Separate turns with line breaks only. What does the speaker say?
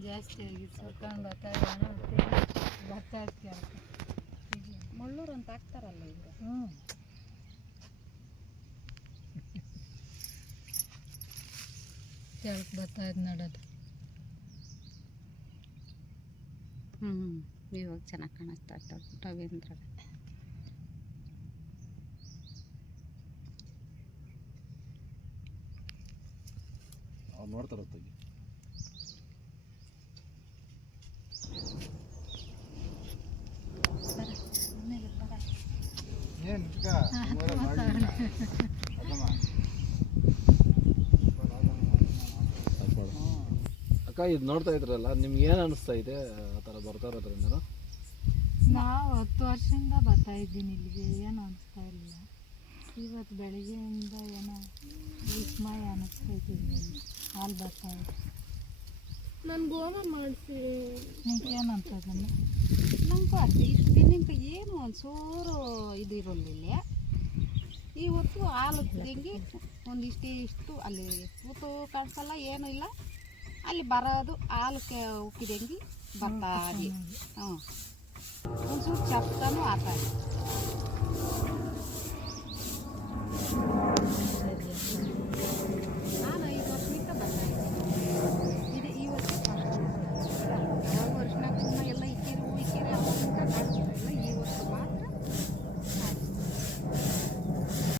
ಜಾಸ್ತಿ ಆಗಿ ಸುರ್ಕೊಂಡು ಬರ್ತಾ ಬರ್ತಾ ಇರ್ತೀವಿ
ಮುಳ್ಳೂರು ಅಂತ ಹಾಕ್ತಾರಲ್ಲ ಇವರು.
ಹ್ಞೂ ಕೆಳಕ್ಕೆ ಬರ್ತಾ ಇದ್ ನೋಡೋದು.
ಹ್ಞೂ ಇವಾಗ ಚೆನ್ನಾಗಿ ಕಾಣಿಸ್ತಾ ಇರ್ತವೆ ರವೀಂದ್ರ.
ಅವ್ರು ನೋಡ್ತಾರೆ ತೆಗಿ ಏನು ಅಕ್ಕ ಇದು ನೋಡ್ತಾ ಇದ್ರಲ್ಲ ನಿಮ್ಗೆ ಏನು ಅನಿಸ್ತಾ ಇದೆ ಆ ಥರ ಬರ್ತಾ ಇರೋದ್ರಿಂದ
ನಾವು ಹತ್ತು ವರ್ಷದಿಂದ ಬರ್ತಾ ಇದ್ದೀನಿ ಇಲ್ಲಿಗೆ ಏನು ಅನಿಸ್ತಾ ಇಲ್ಲ. ಇವತ್ತು ಬೆಳಿಗ್ಗೆಯಿಂದ ಏನೋ ವಿಸ್ಮಯ ಅನಿಸ್ತಾ ಇದ್ದೀನಿ ಹಾಲು ಬರ್ತಾ ಇದೆ.
ನಾನು ಗೋಮ ಮಾಡಿಸಿ.
ನಿಮ್ಗೆ ಏನು ಅನ್ಸೋದಮ್ಮ
ನಂಗೆ ಅಷ್ಟೇ ಇಷ್ಟು. ದಿನಕ್ಕೆ ಏನು ಒಂದು ಚೂರು ಇದು ಇರಲಿಲ್ಲ ಇವತ್ತು ಹಾಲು ತೆಂಗಿ ಒಂದಿಷ್ಟು ಇಷ್ಟು ಅಲ್ಲಿ ಕೂತು ಕಾಣಿಸಲ್ಲ ಏನೂ ಇಲ್ಲ. ಅಲ್ಲಿ ಬರೋದು ಹಾಲು ಕೆ ಉಕ್ಕಿದಂಗೆ ಬರ್ತಾ ಹ್ಞೂ ಸ್ವಲ್ಪ ಚಪ್ಪನೂ ಆಗ್ತಾ